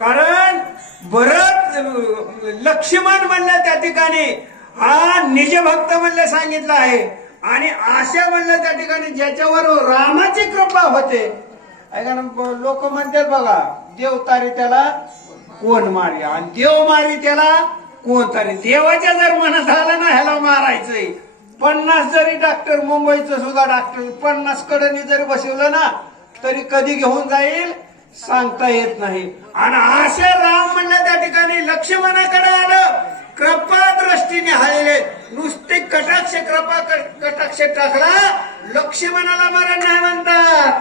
कारण भरत लक्ष्मण म्हणलं त्या ठिकाणी. हा निजभक्त म्हणलं सांगितलं आहे. आणि आशा म्हणलं त्या ठिकाणी ज्याच्यावर रामाची कृपा होते. ऐका ना लोक म्हणतात बघा देव तारी त्याला कोण मारी? आणि देव मारी त्याला कोण तारी? देवाच्या जर मनात आलं ना ह्याला मारायचंय. पन्नास जरी डॉक्टर मुंबईचं सुद्धा डॉक्टर पन्नास कडनी जरी बसवलं ना तरी कधी घेऊन जाईल? सांगता येत नाही. आणि असे राम म्हणलं त्या ठिकाणी लक्ष्मणाकडे आलं. कृपा दृष्टीने हळले नुसते कटाक्ष कृपा कटाक्ष टाकला लक्ष्मणाला मरण नाही म्हणतात.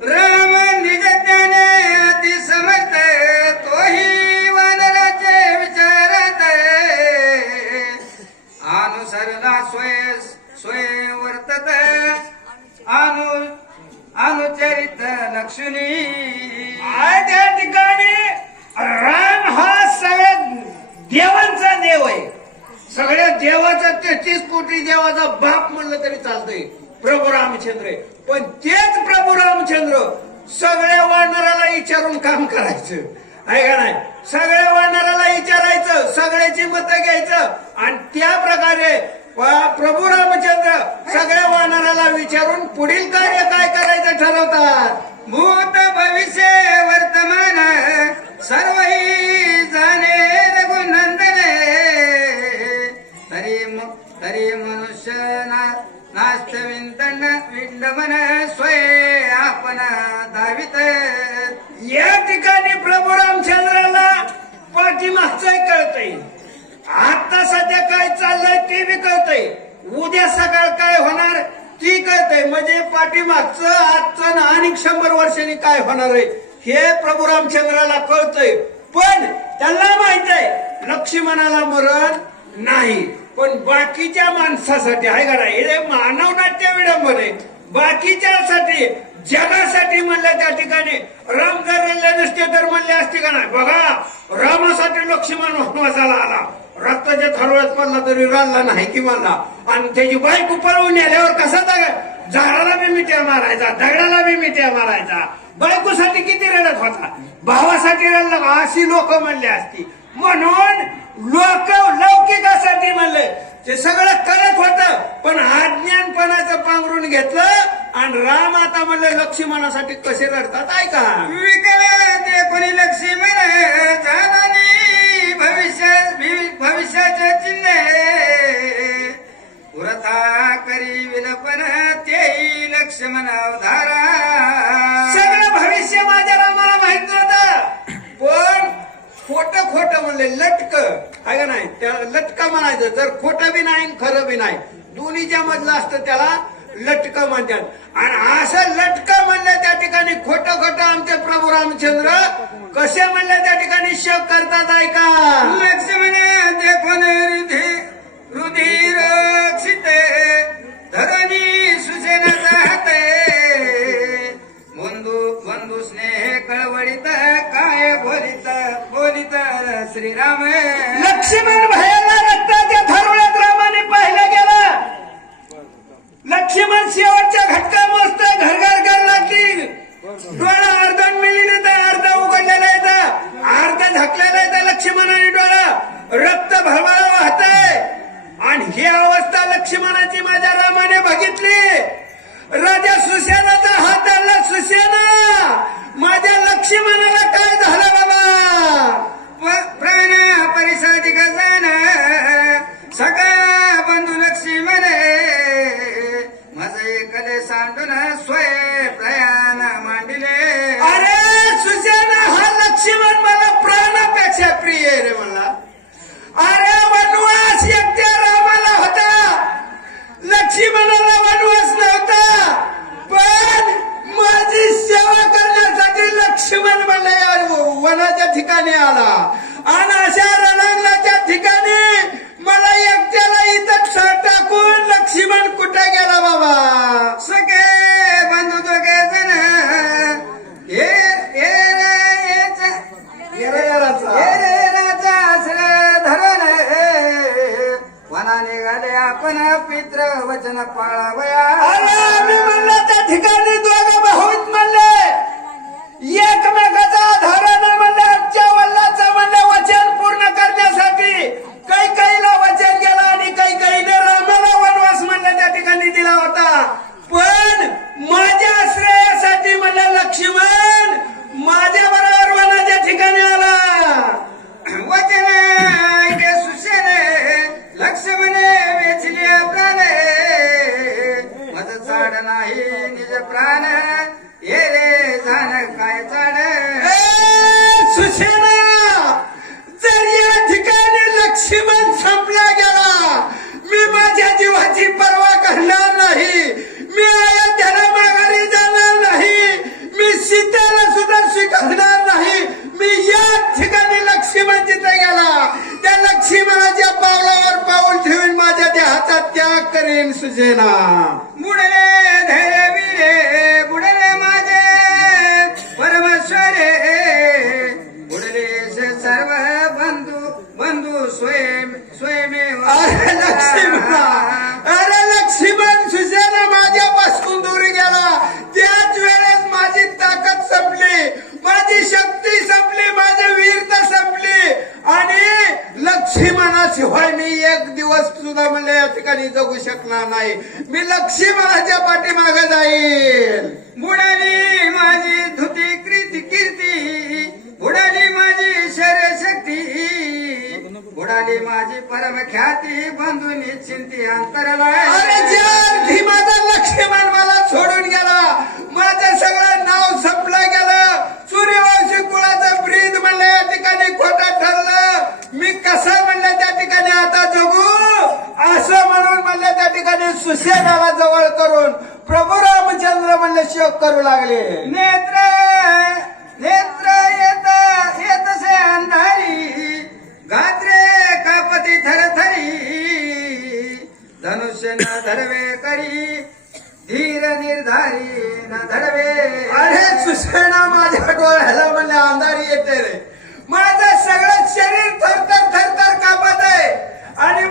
राम निगत्याने अति समर्थ तोही वानराचे विचारत अनुसरला स्वय स्वय वर्तत अनु अनुचरित लक्ष्मी आहे त्या ठिकाणी राम हा सगळ्या देवांचा देव आहे सगळ्या देवाचा तेहतीस देवाचा बाप म्हणलं तरी चालतंय. प्रभू रामचंद्र पण तेच प्रभू रामचंद्र सगळ्या वानराला विचारून काम करायचं. आहे का नाही? सगळ्या वानराला विचारायचं सगळ्याची मतं घ्यायचं आणि त्या प्रकारे प्रभू रामचंद्र सगळ्या वानराला विचारून पुढील कार्य काय करायचं ठरवतात? भूत भविष्य वर्तमान सर्वही जाणे तरी मु- मनुष्य ना विंडमन स्वय आपण दावित या ठिकाणी प्रभू रामचंद्राला पाठीमागचंही कळतय. आता सध्या काय चाललंय ते बी कळतंय. उद्या सकाळ काय होणार ती कळतंय. म्हणजे पाठीमागचं आजचं आणि शंभर वर्षांनी काय होणार आहे हे प्रभू रामचंद्राला कळतंय. पण त्यांना माहीत आहे लक्ष्मणाला मरण नाही. पण बाकीच्या माणसासाठी आहे का नाही? हे मानव नाट्य विडंबन आहे बाकीच्यासाठी जगासाठी म्हणलं त्या ठिकाणी. राम जर रडले नसते तर म्हणले असते का नाही? बघा रामासाठी लक्ष्मण वनवासाला आला. रक्ताच्या थरवळ्यात पडला तरी राहिला नाही की म्हणला आणि त्याची बायको पळवून आल्यावर कसा झाडाला बी मिठ्या मारायचा दगडाला बी मिठ्या मारायचा. बायकोसाठी किती रडत होता? भावासाठी रडला का? अशी लोक म्हणले असती. म्हणून लोक लौकिकासाठी म्हणले. ते सगळं करत होत पण अज्ञानपणाचं पांघरून घेतलं आणि राम आता म्हणलं लक्ष्मणासाठी कसे रडतात? ऐका. लटका म्हणायचं. जर खोटं बी नाही खरं बी नाही. दोन्हीच्या मधलं असतं त्याला लटक म्हणतात. आणि असं लटक म्हणलं त्या ठिकाणी खोट खोट आमचे प्रभू रामचंद्र कसे म्हणले त्या ठिकाणी? शक करतात ऐका. लक्ष्मण देखून हृदय रुधिर क्षिते धरणी सुसेनाचा हात बंधू बंधू स्नेह कळवळीत काय बोलित बोलित श्रीराम. लक्ष्मण वना निघाले आपण पित्र वचन पाळावया. अरे आम्ही म्हणलं त्या ठिकाणी दोघं भाऊच म्हणले. एकमेकाचा आधारानं सुजेना बुडले ठिकाणी जगू शकणार नाही. मी लक्ष्मणाच्या पाठीमागे जाईल बुडाली माझी धुती कृती कीर्ती. बुडाली माझी शरीर शक्ती बुडाली माझी परम ख्याती बंधुनी चिंती अंतरला जगाला जवळ करून प्रभू रामचंद्र म्हणले शोक करू लागले. नेत्र नेत्र येत येत से गात्रे कापती थरथरी धनुष्य न धरवे करी धीर निर्धारी न धरवे. अरे सुसेना माझ्या डोळ्याला म्हणले अंधारी येते रे. माझं सगळं शरीर थरथर थरथर कापत आहे. आणि